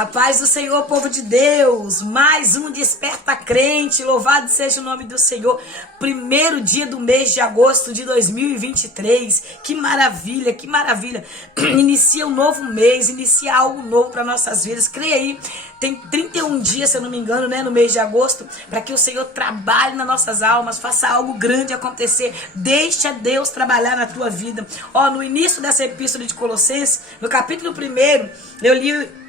A paz do Senhor, povo de Deus, mais um Desperta Crente, louvado seja o nome do Senhor. Primeiro dia do mês de agosto de 2023, que maravilha, que maravilha. Inicia um novo mês, inicia algo novo para nossas vidas, creia aí. Tem 31 dias, se eu não me engano, né, no mês de agosto, para que o Senhor trabalhe nas nossas almas, faça algo grande acontecer. Deixa Deus trabalhar na tua vida. Ó, no início dessa epístola de Colossenses, no capítulo 1, eu li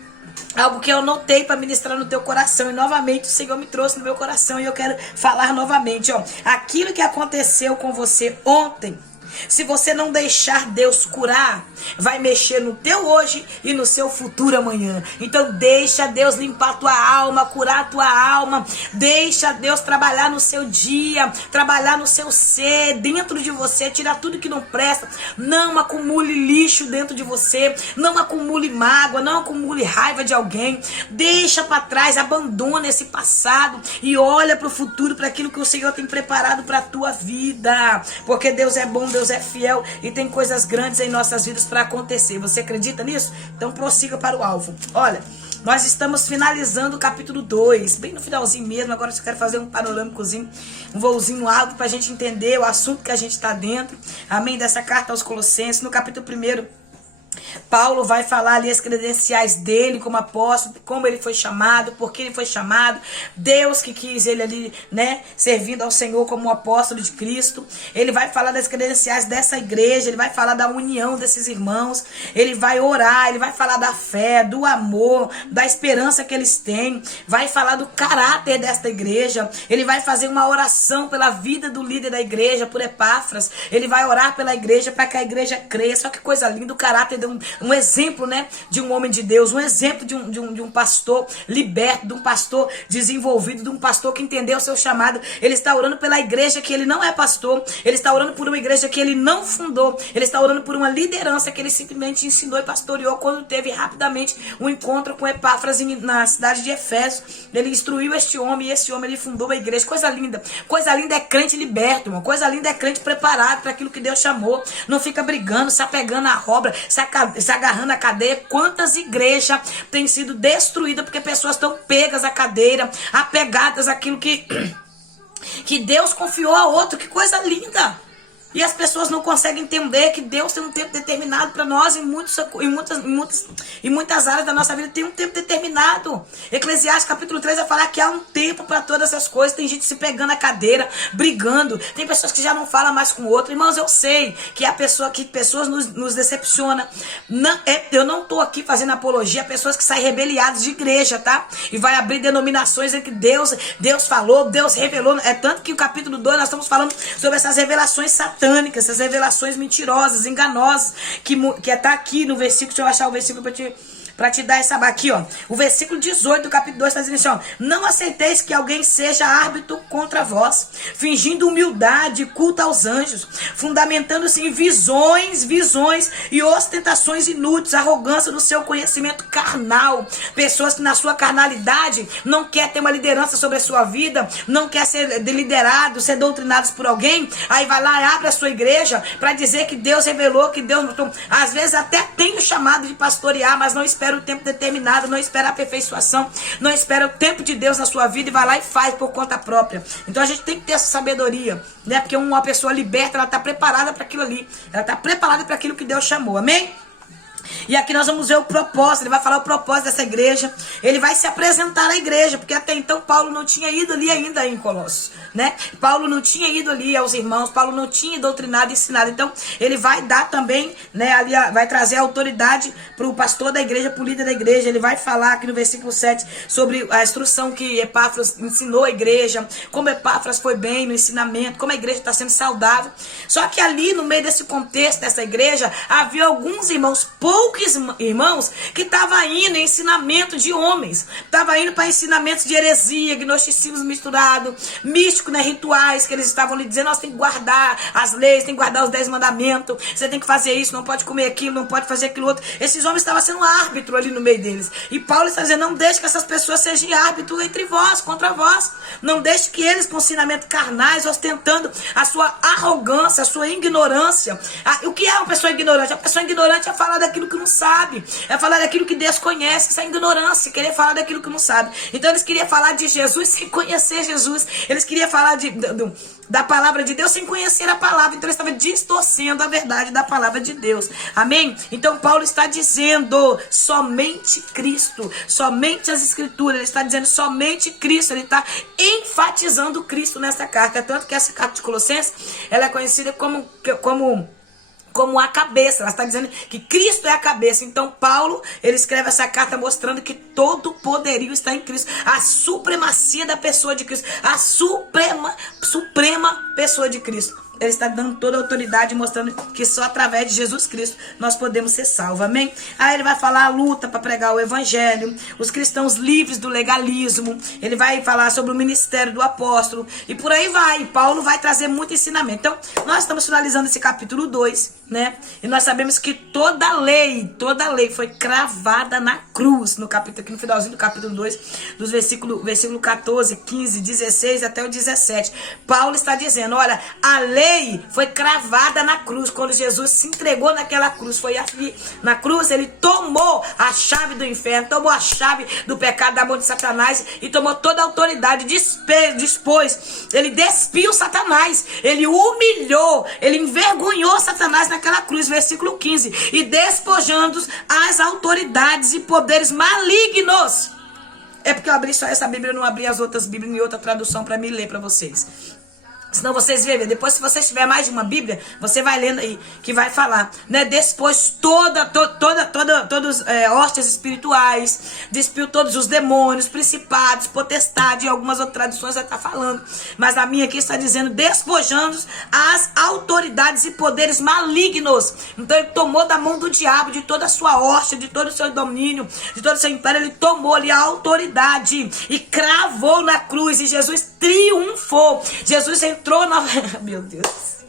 algo que eu anotei para ministrar no teu coração, e novamente o Senhor me trouxe no meu coração e eu quero falar novamente, ó. Aquilo que aconteceu com você ontem, se você não deixar Deus curar, vai mexer no teu hoje e no seu futuro amanhã. Então deixa Deus limpar a tua alma, curar a tua alma. Deixa Deus trabalhar no seu dia, trabalhar no seu ser, dentro de você, tirar tudo que não presta. Não acumule lixo dentro de você, não acumule mágoa, não acumule raiva de alguém. Deixa para trás, abandona esse passado e olha para o futuro, para aquilo que o Senhor tem preparado para a tua vida. Porque Deus é bom, Deus é fiel e tem coisas grandes em nossas vidas para acontecer. Você acredita nisso? Então prossiga para o alvo. Olha, nós estamos finalizando o capítulo 2, bem no finalzinho mesmo. Agora eu só quero fazer um panorâmicozinho, um voozinho alto para a gente entender o assunto que a gente está dentro. Amém? Dessa carta aos Colossenses. No capítulo 1, Paulo vai falar ali as credenciais dele como apóstolo, como ele foi chamado, por que ele foi chamado, Deus que quis ele ali, né, servindo ao Senhor como um apóstolo de Cristo. Ele vai falar das credenciais dessa igreja, ele vai falar da união desses irmãos, ele vai orar, ele vai falar da fé, do amor, da esperança que eles têm, vai falar do caráter desta igreja, ele vai fazer uma oração pela vida do líder da igreja, por Epáfras, ele vai orar pela igreja para que a igreja cresça. Só que coisa linda, o caráter de um exemplo, né, de um homem de Deus, um exemplo de um pastor liberto, de um pastor desenvolvido, de um pastor que entendeu o seu chamado. Ele está orando pela igreja que ele não é pastor, ele está orando por uma igreja que ele não fundou, ele está orando por uma liderança que ele simplesmente ensinou e pastoreou quando teve rapidamente um encontro com Epáfras na cidade de Efésios. Ele instruiu este homem e esse homem ele fundou a igreja. Coisa linda é crente liberto, irmão. Coisa linda é crente preparado para aquilo que Deus chamou. Não fica brigando, se apegando à obra, se agarrando à cadeia. Quantas igrejas têm sido destruídas porque pessoas estão pegas à cadeira, apegadas àquilo que Deus confiou a outro. Que coisa linda! E as pessoas não conseguem entender que Deus tem um tempo determinado para nós em muitas áreas da nossa vida. Tem um tempo determinado. Eclesiastes capítulo 3 vai falar que há um tempo para todas essas coisas. Tem gente se pegando a cadeira, brigando. Tem pessoas que já não falam mais com o outro. Irmãos, eu sei que pessoas nos decepcionam. Eu não estou aqui fazendo apologia a pessoas que saem rebeliadas de igreja, tá? E vai abrir denominações em que Deus falou, Deus revelou. É tanto que o capítulo 2 nós estamos falando sobre essas revelações satânicas, essas revelações mentirosas, enganosas, que está aqui no versículo. Deixa eu achar o versículo para te dar essa aqui, ó. O versículo 18 do capítulo 2 está dizendo assim, ó: não aceiteis que alguém seja árbitro contra vós, fingindo humildade, culto aos anjos, fundamentando-se em visões e ostentações inúteis, arrogância do seu conhecimento carnal. Pessoas que na sua carnalidade não quer ter uma liderança sobre a sua vida, não quer ser liderado, ser doutrinados por alguém. Aí vai lá e abre a sua igreja para dizer que Deus revelou, que Deus mostrou. Às vezes até tem o chamado de pastorear, mas não espera o tempo determinado, não espera a aperfeiçoação, não espera o tempo de Deus na sua vida e vai lá e faz por conta própria. Então a gente tem que ter essa sabedoria, né? Porque uma pessoa liberta, ela está preparada para aquilo ali, ela está preparada para aquilo que Deus chamou, amém? E aqui nós vamos ver o propósito. Ele vai falar o propósito dessa igreja. Ele vai se apresentar à igreja, porque até então Paulo não tinha ido ali ainda em Colossos, né? Paulo não tinha ido ali aos irmãos, Paulo não tinha doutrinado e ensinado. Então ele vai dar também, né, ali vai trazer a autoridade para o pastor da igreja, para o líder da igreja. Ele vai falar aqui no versículo 7 sobre a instrução que Epáfras ensinou a igreja, como Epáfras foi bem no ensinamento, como a igreja está sendo saudável. Só que ali no meio desse contexto dessa igreja havia alguns irmãos, poucos irmãos, que estavam indo em ensinamento de homens, estavam indo para ensinamentos de heresia, gnosticismo misturado, místico, né, rituais, que eles estavam lhe dizendo: nós tem que guardar as leis, tem que guardar os 10 mandamentos, você tem que fazer isso, não pode comer aquilo, não pode fazer aquilo outro. Esses homens estavam sendo árbitro ali no meio deles, e Paulo está dizendo: não deixe que essas pessoas sejam árbitro entre vós, contra vós, não deixe que eles com ensinamento carnais, ostentando a sua arrogância, a sua ignorância. O que é uma pessoa ignorante? A pessoa ignorante é falar daquilo que não sabe, é falar daquilo que Deus conhece, isso é ignorância, querer falar daquilo que não sabe. Então eles queriam falar de Jesus sem conhecer Jesus, eles queriam falar da palavra de Deus sem conhecer a palavra, então eles estavam distorcendo a verdade da palavra de Deus, amém? Então Paulo está dizendo somente Cristo, somente as escrituras, ele está dizendo somente Cristo, ele está enfatizando Cristo nessa carta, tanto que essa carta de Colossenses, ela é conhecida como a cabeça, ela está dizendo que Cristo é a cabeça. Então Paulo, ele escreve essa carta mostrando que todo o poderio está em Cristo, a supremacia da pessoa de Cristo, a suprema pessoa de Cristo. Ele está dando toda a autoridade, mostrando que só através de Jesus Cristo nós podemos ser salvos, amém? Aí ele vai falar a luta para pregar o evangelho, os cristãos livres do legalismo, ele vai falar sobre o ministério do apóstolo, e por aí vai. Paulo vai trazer muito ensinamento. Então, nós estamos finalizando esse capítulo 2, né? E nós sabemos que toda lei foi cravada na cruz, aqui no finalzinho do capítulo 2, dos versículo 14, 15, 16 até o 17. Paulo está dizendo, olha, a lei foi cravada na cruz. Quando Jesus se entregou naquela cruz, foi ali na cruz, ele tomou a chave do inferno, tomou a chave do pecado da mão de Satanás e tomou toda a autoridade, dispôs, ele despiu Satanás, ele humilhou, ele envergonhou Satanás naquela cruz, versículo 15, e despojando as autoridades e poderes malignos. É porque eu abri só essa Bíblia, eu não abri as outras Bíblias em outra tradução para me ler para vocês. Senão vocês verem, depois se você tiver mais de uma Bíblia, você vai lendo aí, que vai falar, né? Depois todos hostes espirituais, despiu todos os demônios, principados, potestades, e algumas outras traduções vai estar falando. Mas a minha aqui está dizendo, despojando as autoridades e poderes malignos. Então ele tomou da mão do diabo, de toda a sua hoste, de todo o seu domínio, de todo o seu império, ele tomou ali a autoridade e cravou na cruz, e Jesus triunfou. Jesus entrou na... Meu Deus.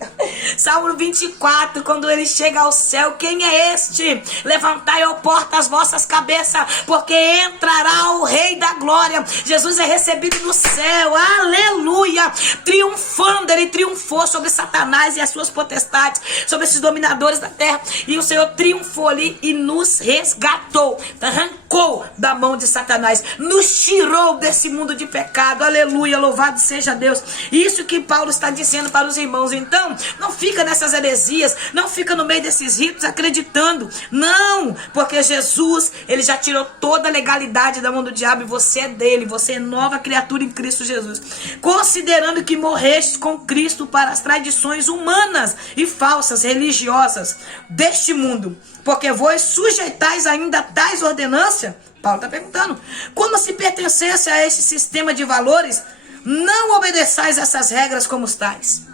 Salmo 24, quando ele chega ao céu, quem é este? Levantai, ó porta, as vossas cabeças, porque entrará o Rei da Glória. Jesus é recebido no céu, aleluia, triunfando. Ele triunfou sobre Satanás e as suas potestades, sobre esses dominadores da terra, e o Senhor triunfou ali e nos resgatou, arrancou da mão de Satanás, nos tirou desse mundo de pecado, aleluia, louvado seja Deus. Isso que Paulo está dizendo para os irmãos. Então, não fica nessas heresias, não fica no meio desses ritos acreditando, não, porque Jesus, ele já tirou toda a legalidade da mão do diabo, e você é dele, você é nova criatura em Cristo Jesus, considerando que morreste com Cristo para as tradições humanas e falsas, religiosas deste mundo, porque vós sujeitais ainda a tais ordenâncias. Paulo está perguntando, como se pertencesse a este sistema de valores, não obedeçais essas regras como tais.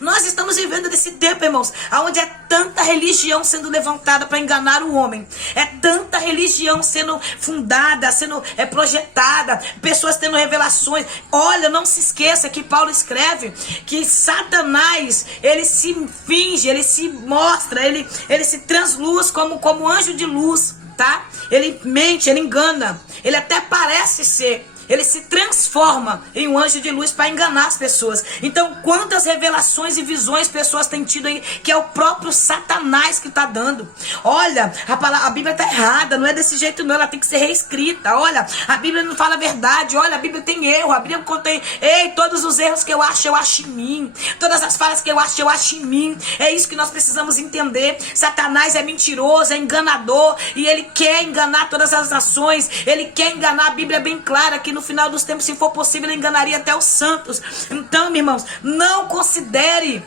Nós estamos vivendo nesse tempo, irmãos, onde é tanta religião sendo levantada para enganar o homem. É tanta religião sendo fundada, sendo projetada, pessoas tendo revelações. Olha, não se esqueça que Paulo escreve que Satanás, ele se finge, ele se mostra, ele se transluz como anjo de luz, tá? Ele mente, ele engana, ele até parece ser. Ele se transforma em um anjo de luz para enganar as pessoas. Então, quantas revelações e visões pessoas têm tido aí, que é o próprio Satanás que está dando. Olha, a Bíblia está errada, não é desse jeito não, ela tem que ser reescrita. Olha, a Bíblia não fala a verdade, olha, a Bíblia tem erro, a Bíblia contém, todos os erros que eu acho em mim. Todas as falhas que eu acho em mim. É isso que nós precisamos entender. Satanás é mentiroso, é enganador, e ele quer enganar todas as nações, ele quer enganar. A Bíblia é bem clara que no final dos tempos, se for possível, ele enganaria até os santos. Então, meus irmãos, não considere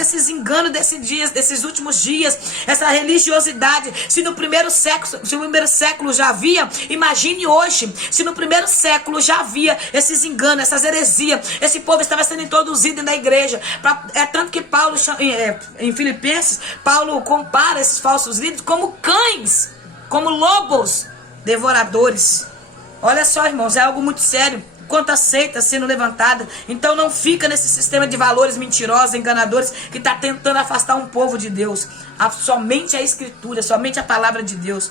esses enganos desses últimos dias, essa religiosidade. Se no primeiro século já havia, imagine hoje, se no primeiro século já havia esses enganos, essas heresias, esse povo estava sendo introduzido na igreja. É tanto que Paulo, em Filipenses, Paulo compara esses falsos líderes como cães, como lobos devoradores. Olha só, irmãos, é algo muito sério. Quantas seitas sendo levantadas. Então não fica nesse sistema de valores mentirosos, enganadores, que está tentando afastar um povo de Deus. Somente a Escritura, somente a palavra de Deus.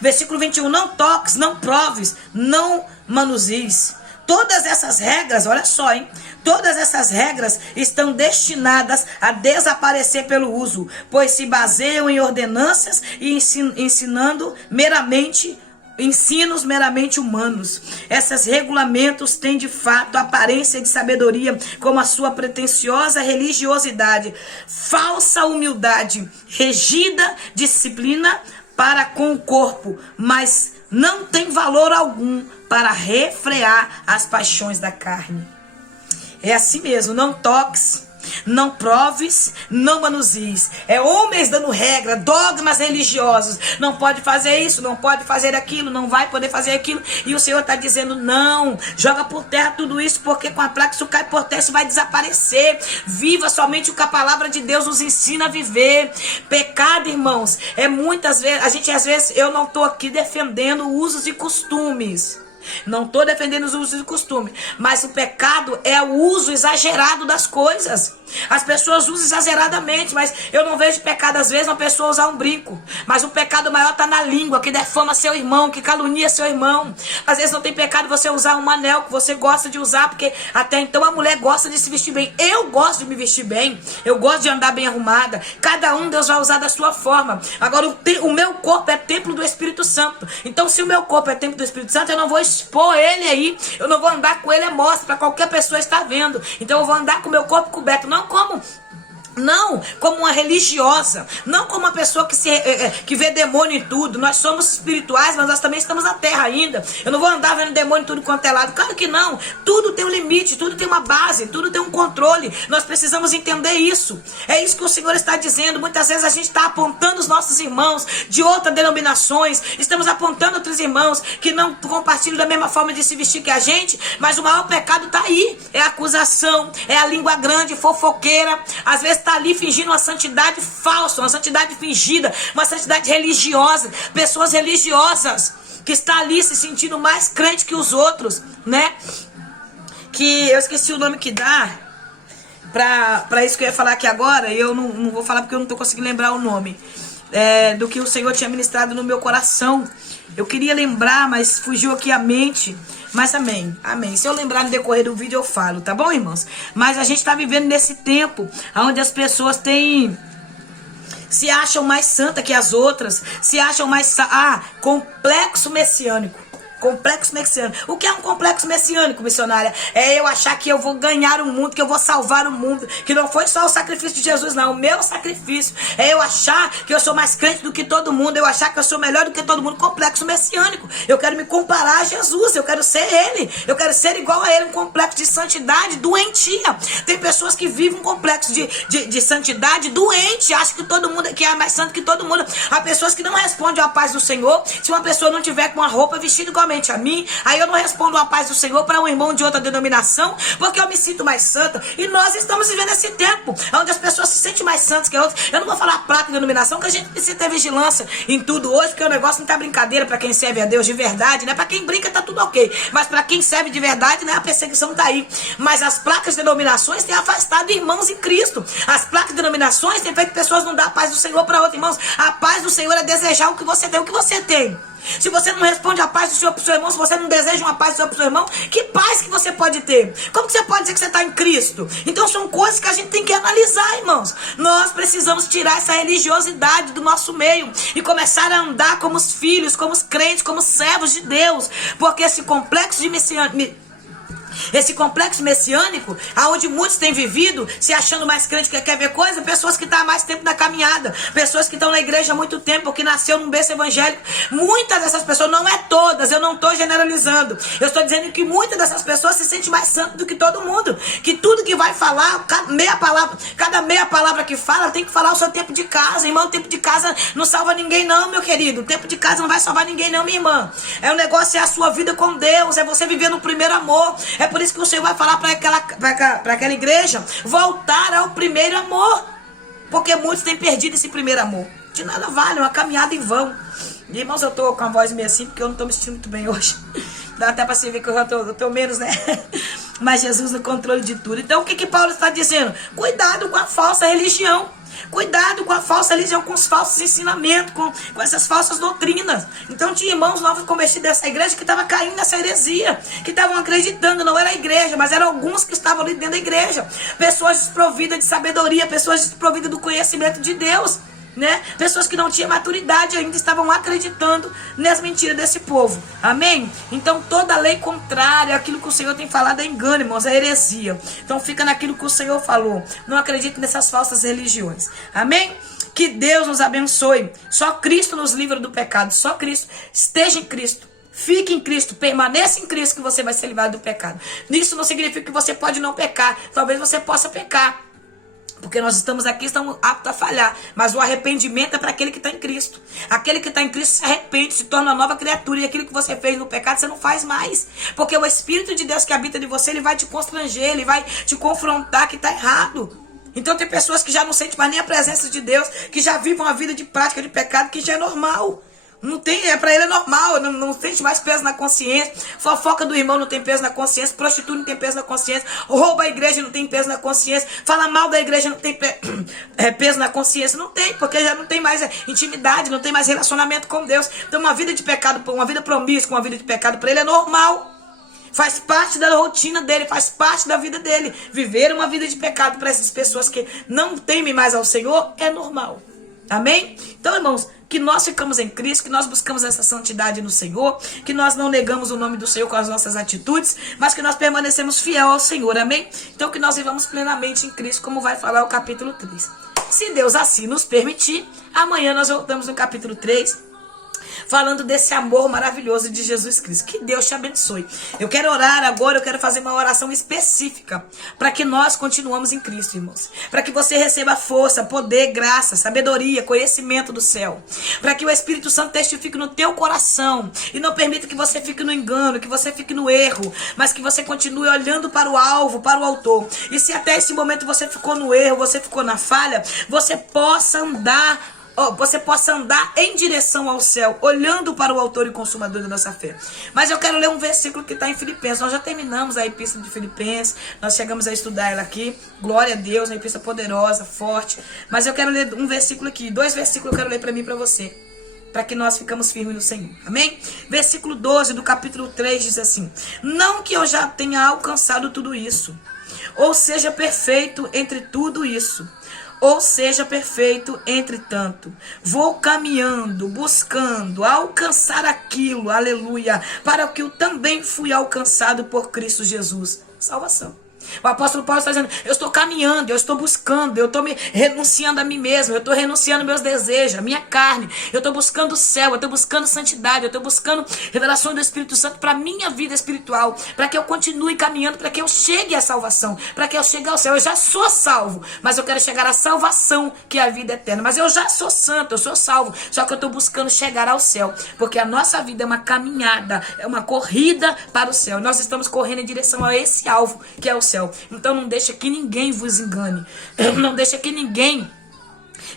Versículo 21, não toques, não proves, não manuseis. Todas essas regras, olha só, hein? Todas essas regras estão destinadas a desaparecer pelo uso, pois se baseiam em ordenanças e ensinos meramente humanos. Esses regulamentos têm de fato a aparência de sabedoria, como a sua pretensiosa religiosidade, falsa humildade, regida disciplina para com o corpo, mas não tem valor algum para refrear as paixões da carne. É assim mesmo, não toques, não proves, não manusees. É homens dando regra, dogmas religiosos. Não pode fazer isso, não pode fazer aquilo, não vai poder fazer aquilo. E o Senhor está dizendo, não, joga por terra tudo isso, porque com a placa isso cai por terra, isso vai desaparecer. Viva somente o que a palavra de Deus nos ensina a viver. Pecado, irmãos, é muitas vezes, eu não estou aqui defendendo usos e costumes. Não estou defendendo os usos e costumes, mas o pecado é o uso exagerado das coisas. As pessoas usam exageradamente, mas eu não vejo pecado às vezes uma pessoa usar um brinco. Mas o pecado maior está na língua, que defama seu irmão, que calunia seu irmão. Às vezes não tem pecado você usar um anel que você gosta de usar, porque até então a mulher gosta de se vestir bem. Eu gosto de me vestir bem, eu gosto de andar bem arrumada. Cada um Deus vai usar da sua forma. Agora o meu corpo é templo do Espírito Santo. Então se o meu corpo é templo do Espírito Santo, eu não vou expor ele aí. Eu não vou andar com ele à mostra para qualquer pessoa estar vendo. Então eu vou andar com o meu corpo coberto. Não como uma religiosa, não como uma pessoa que vê demônio em tudo. Nós somos espirituais, mas nós também estamos na terra ainda. Eu não vou andar vendo demônio em tudo quanto é lado. Claro que não. Tudo tem um limite, tudo tem uma base, tudo tem um controle. Nós precisamos entender isso. É isso que o Senhor está dizendo. Muitas vezes a gente está apontando os nossos irmãos de outras denominações, estamos apontando outros irmãos que não compartilham da mesma forma de se vestir que a gente, mas o maior pecado está aí. É a acusação, é a língua grande, fofoqueira. Às vezes está ali fingindo uma santidade falsa, uma santidade fingida, uma santidade religiosa. Pessoas religiosas que está ali se sentindo mais crente que os outros, né? Que eu esqueci o nome que dá para isso que eu ia falar aqui agora, e eu não vou falar porque eu não estou conseguindo lembrar o nome do que o Senhor tinha ministrado no meu coração. Eu queria lembrar, mas fugiu aqui a mente. Mas amém, amém. Se eu lembrar no decorrer do vídeo eu falo, tá bom, irmãos? Mas a gente está vivendo nesse tempo onde as pessoas se acham mais santa que as outras, se acham mais... complexo messiânico. Complexo messiânico. O que é um complexo messiânico, missionária? É eu achar que eu vou ganhar o mundo, que eu vou salvar o mundo, que não foi só o sacrifício de Jesus, não, o meu sacrifício. É eu achar que eu sou mais crente do que todo mundo, eu achar que eu sou melhor do que todo mundo. Complexo messiânico. Eu quero me comparar a Jesus, eu quero ser ele, eu quero ser igual a ele, um complexo de santidade doentia. Tem pessoas que vivem um complexo de santidade doente, acham que todo mundo aqui é mais santo que todo mundo. Há pessoas que não respondem à paz do Senhor se uma pessoa não tiver com uma roupa vestida igualmente a mim. Aí eu não respondo a paz do Senhor para um irmão de outra denominação, porque eu me sinto mais santa. E nós estamos vivendo esse tempo onde as pessoas se sentem mais santas que outras. Eu não vou falar placa de denominação, que a gente precisa ter vigilância em tudo hoje, porque o negócio não tá brincadeira para quem serve a Deus de verdade, né? Para quem brinca tá tudo ok, mas para quem serve de verdade, né, a perseguição tá aí. Mas as placas de denominações têm afastado irmãos em Cristo. As placas de denominações têm feito pessoas não dar a paz do Senhor para outros. Irmãos, a paz do Senhor é desejar o que você tem, o que você tem. Se você não responde a paz do Senhor para o seu irmão, se você não deseja uma paz do Senhor para o seu irmão, que paz que você pode ter? Como que você pode dizer que você está em Cristo? Então são coisas que a gente tem que analisar, irmãos. Nós precisamos tirar essa religiosidade do nosso meio e começar a andar como os filhos, como os crentes, como os servos de Deus. Porque esse complexo messiânico, aonde muitos têm vivido, se achando mais crente que quer ver coisa, pessoas que estão há mais tempo na caminhada, pessoas que estão na igreja há muito tempo, que nasceu num berço evangélico. Muitas dessas pessoas, não é todas, eu não estou generalizando, eu estou dizendo que muitas dessas pessoas se sentem mais santas do que todo mundo, que tudo que vai falar, cada meia palavra que fala, tem que falar o seu tempo de casa. Irmão, o tempo de casa não salva ninguém não, meu querido. O tempo de casa não vai salvar ninguém não, minha irmã. O negócio é a sua vida com Deus, é você viver no primeiro amor. É por isso que o Senhor vai falar para aquela igreja voltar ao primeiro amor. Porque muitos têm perdido esse primeiro amor. De nada vale, uma caminhada em vão. E, irmãos, eu tô com a voz meio assim porque eu não tô me sentindo muito bem hoje. Dá até para você ver que eu tô menos, né? Mas Jesus no controle de tudo. Então o que Paulo está dizendo? Cuidado com a falsa religião. Cuidado com a falsa religião, com os falsos ensinamentos, com essas falsas doutrinas. Então tinha irmãos novos convertidos dessa igreja que estavam caindo nessa heresia, que estavam acreditando, não era a igreja, mas eram alguns que estavam ali dentro da igreja. Pessoas desprovidas de sabedoria, pessoas desprovidas do conhecimento de Deus, né? Pessoas que não tinham maturidade ainda estavam acreditando nas mentiras desse povo. Amém? Então toda lei contrária àquilo que o Senhor tem falado é engano, irmãos, é heresia. Então fica naquilo que o Senhor falou. Não acredite nessas falsas religiões. Amém? Que Deus nos abençoe. Só Cristo nos livra do pecado. Só Cristo. Esteja em Cristo. Fique em Cristo, permaneça em Cristo, que você vai ser livrado do pecado. Isso não significa que você pode não pecar. Talvez você possa pecar, porque nós estamos aqui, estamos aptos a falhar. Mas o arrependimento é para aquele que está em Cristo. Aquele que está em Cristo se arrepende, se torna uma nova criatura. E aquilo que você fez no pecado, você não faz mais. Porque o Espírito de Deus que habita de você, ele vai te constranger, ele vai te confrontar que está errado. Então tem pessoas que já não sentem mais nem a presença de Deus, que já vivem uma vida de prática de pecado, que já é normal. Não tem, para ele é normal, não sente mais peso na consciência. Fofoca do irmão não tem peso na consciência. Prostituta não tem peso na consciência. Rouba a igreja não tem peso na consciência. Fala mal da igreja não tem peso na consciência. Não tem, porque já não tem mais intimidade, não tem mais relacionamento com Deus. Então uma vida de pecado, uma vida promíscua, uma vida de pecado para ele é normal. Faz parte da rotina dele, faz parte da vida dele. Viver uma vida de pecado para essas pessoas que não temem mais ao Senhor é normal. Amém? Então, irmãos, que nós ficamos em Cristo, que nós buscamos essa santidade no Senhor, que nós não negamos o nome do Senhor com as nossas atitudes, mas que nós permanecemos fiel ao Senhor, amém? Então que nós vivamos plenamente em Cristo, como vai falar o capítulo 3. Se Deus assim nos permitir, amanhã nós voltamos no capítulo 3, falando desse amor maravilhoso de Jesus Cristo. Que Deus te abençoe. Eu quero orar agora, eu quero fazer uma oração específica para que nós continuemos em Cristo, irmãos. Para que você receba força, poder, graça, sabedoria, conhecimento do céu. Para que o Espírito Santo testifique no teu coração e não permita que você fique no engano, que você fique no erro, mas que você continue olhando para o alvo, para o autor. E se até esse momento você ficou no erro, você ficou na falha, você possa andar em direção ao céu, olhando para o autor e consumador da nossa fé. Mas eu quero ler um versículo que está em Filipenses. Nós já terminamos a epístola de Filipenses, nós chegamos a estudar ela aqui, glória a Deus, uma epístola poderosa, forte. Mas eu quero ler um versículo aqui, 2 versículos eu quero ler para mim e para você, para que nós ficamos firmes no Senhor, amém? Versículo 12 do capítulo 3 diz assim: não que eu já tenha alcançado tudo isso, ou seja perfeito entre tudo isso, ou seja perfeito, entretanto, vou caminhando, buscando, alcançar aquilo, aleluia, para o que eu também fui alcançado por Cristo Jesus. Salvação. O apóstolo Paulo está dizendo, eu estou caminhando, eu estou buscando, eu estou me renunciando a mim mesmo, eu estou renunciando meus desejos, a minha carne, eu estou buscando o céu, eu estou buscando santidade, eu estou buscando revelação do Espírito Santo para a minha vida espiritual, para que eu continue caminhando, para que eu chegue à salvação, para que eu chegue ao céu. Eu já sou salvo, mas eu quero chegar à salvação, que é a vida eterna. Mas eu já sou santo, eu sou salvo, só que eu estou buscando chegar ao céu, porque a nossa vida é uma caminhada, é uma corrida para o céu. Nós estamos correndo em direção a esse alvo, que é o céu. Então não deixa que ninguém vos engane, não deixa que ninguém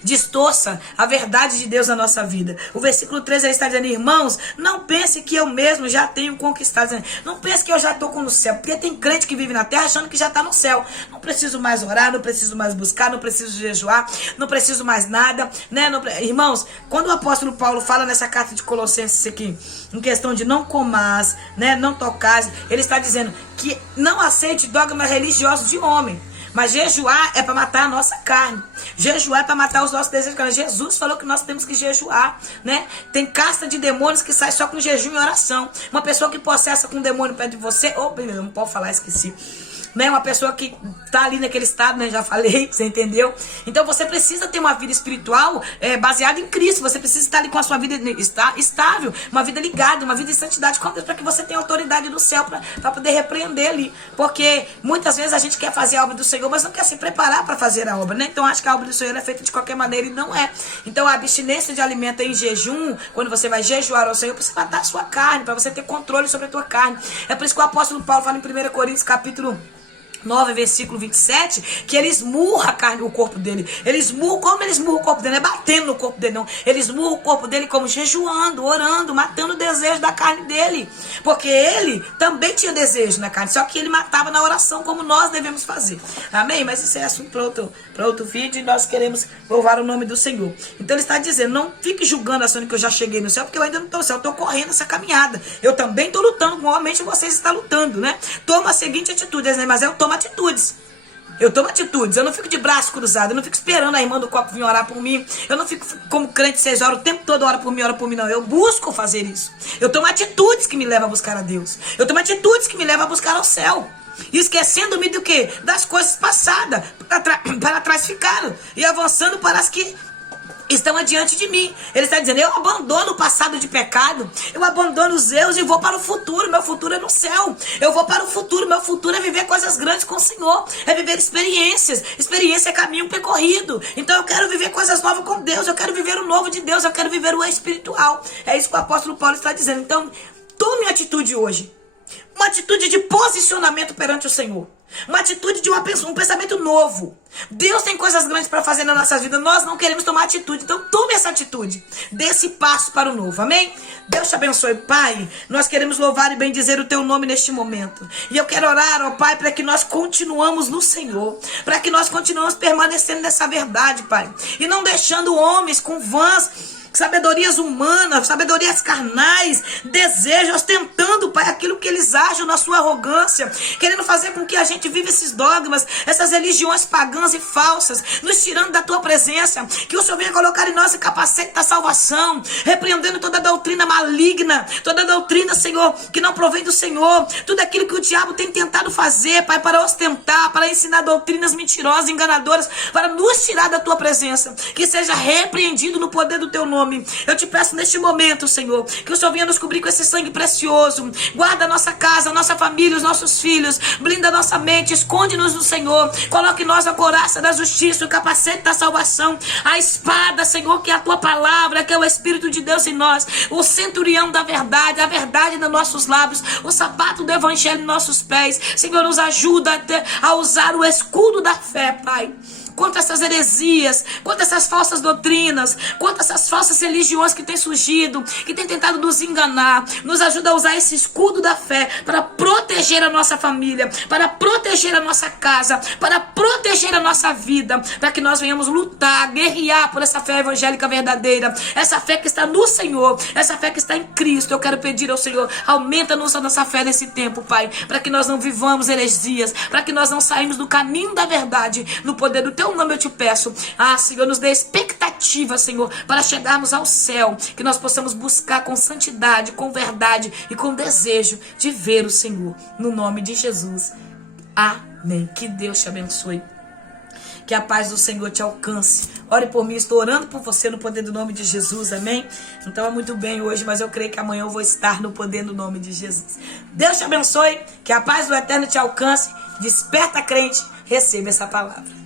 distorça a verdade de Deus na nossa vida. O versículo 13 está dizendo, irmãos, não pense que eu mesmo já tenho conquistado. Não pense que eu já estou no céu, porque tem crente que vive na terra achando que já está no céu. Não preciso mais orar, não preciso mais buscar, não preciso jejuar, não preciso mais nada, né? Irmãos, quando o apóstolo Paulo fala nessa carta de Colossenses aqui, em questão de não comás, né, não tocais, ele está dizendo que não aceite dogmas religiosos de homem. Mas jejuar é para matar a nossa carne. Jejuar é para matar os nossos desejos. Jesus falou que nós temos que jejuar, né? Tem casta de demônios que sai só com jejum e oração. Uma pessoa que possessa com um demônio perto de você... não pode falar, esqueci. Né? Uma pessoa que está ali naquele estado, né? Já falei, você entendeu? Então você precisa ter uma vida espiritual baseada em Cristo. Você precisa estar ali com a sua vida estável, uma vida ligada, uma vida de santidade com Deus, para que você tenha autoridade do céu para poder repreender ali. Porque muitas vezes a gente quer fazer a obra do Senhor, mas não quer se preparar para fazer a obra, né? Então acho que a obra do Senhor é feita de qualquer maneira e não é. Então a abstinência de alimento em jejum, quando você vai jejuar ao Senhor, precisa matar a sua carne, para você ter controle sobre a tua carne. É por isso que o apóstolo Paulo fala em 1 Coríntios capítulo 9, versículo 27, que ele esmurra a carne, o corpo dele. Ele esmurra, como ele esmurra o corpo dele? Não é batendo no corpo dele, não. Ele esmurra o corpo dele como jejuando, orando, matando o desejo da carne dele. Porque ele também tinha desejo na carne, só que ele matava na oração, como nós devemos fazer. Amém? Mas isso é assunto para outro vídeo, e nós queremos louvar o nome do Senhor. Então ele está dizendo, não fique julgando achando que eu já cheguei no céu, porque eu ainda não estou no céu, eu estou correndo essa caminhada. Eu também estou lutando, igualmente vocês estão lutando, né? Toma a seguinte atitude, mas eu tomo atitudes. Eu tomo atitudes, eu não fico de braço cruzado, eu não fico esperando a irmã do copo vir orar por mim, eu não fico como crente 6 horas, o tempo todo ora por mim, não. Eu busco fazer isso. Eu tomo atitudes que me levam a buscar a Deus. Eu tomo atitudes que me levam a buscar ao céu. Esquecendo-me do quê? Das coisas passadas, para trás ficaram, e avançando para as que estão adiante de mim. Ele está dizendo, eu abandono o passado de pecado, eu abandono os erros e vou para o futuro. Meu futuro é no céu. Eu vou para o futuro. Meu futuro é viver coisas grandes com o Senhor, é viver experiências. Experiência é caminho percorrido. Então eu quero viver coisas novas com Deus, eu quero viver o novo de Deus, eu quero viver o espiritual. É isso que o apóstolo Paulo está dizendo. Então tome atitude hoje, uma atitude de posicionamento perante o Senhor, uma atitude de um pensamento novo. Deus tem coisas grandes para fazer na nossa vida, nós não queremos tomar atitude. Então tome essa atitude, dê esse passo para o novo, amém? Deus te abençoe. Pai, nós queremos louvar e bendizer o teu nome neste momento, e eu quero orar, ó Pai, para que nós continuamos no Senhor, para que nós continuamos permanecendo nessa verdade, Pai, e não deixando homens com vãs sabedorias humanas, sabedorias carnais, desejos, ostentando, Pai, aquilo que eles acham na sua arrogância, querendo fazer com que a gente viva esses dogmas, essas religiões pagãs e falsas, nos tirando da tua presença. Que o Senhor venha colocar em nós o capacete da salvação, repreendendo toda doutrina maligna, toda doutrina, Senhor, que não provém do Senhor, tudo aquilo que o diabo tem tentado fazer, Pai, para ostentar, para ensinar doutrinas mentirosas, enganadoras, para nos tirar da tua presença, que seja repreendido no poder do teu nome. Eu te peço neste momento, Senhor, que o Senhor venha nos cobrir com esse sangue precioso. Guarda a nossa casa, a nossa família, os nossos filhos. Blinda a nossa mente, esconde-nos no Senhor. Coloque em nós a couraça da justiça, o capacete da salvação, a espada, Senhor, que é a tua palavra, que é o Espírito de Deus em nós, o centurião da verdade, a verdade nos nossos lábios, o sapato do evangelho em nossos pés. Senhor, nos ajuda a usar o escudo da fé, Pai, contra essas heresias, contra essas falsas doutrinas, contra essas falsas religiões que têm surgido, que têm tentado nos enganar. Nos ajuda a usar esse escudo da fé para proteger a nossa família, para proteger a nossa casa, para proteger a nossa vida, para que nós venhamos lutar, guerrear por essa fé evangélica verdadeira, essa fé que está no Senhor, essa fé que está em Cristo. Eu quero pedir ao Senhor, aumenta-nos a nossa fé nesse tempo, Pai, para que nós não vivamos heresias, para que nós não saímos do caminho da verdade, no poder do teu nome eu te peço. Senhor, nos dê expectativa, Senhor, para chegarmos ao céu, que nós possamos buscar com santidade, com verdade e com desejo de ver o Senhor, no nome de Jesus. Amém. Que Deus te abençoe. Que a paz do Senhor te alcance. Ore por mim, estou orando por você no poder do nome de Jesus, amém? Não estava muito bem hoje, mas eu creio que amanhã eu vou estar no poder do nome de Jesus. Deus te abençoe, que a paz do Eterno te alcance. Desperta, crente, receba essa palavra.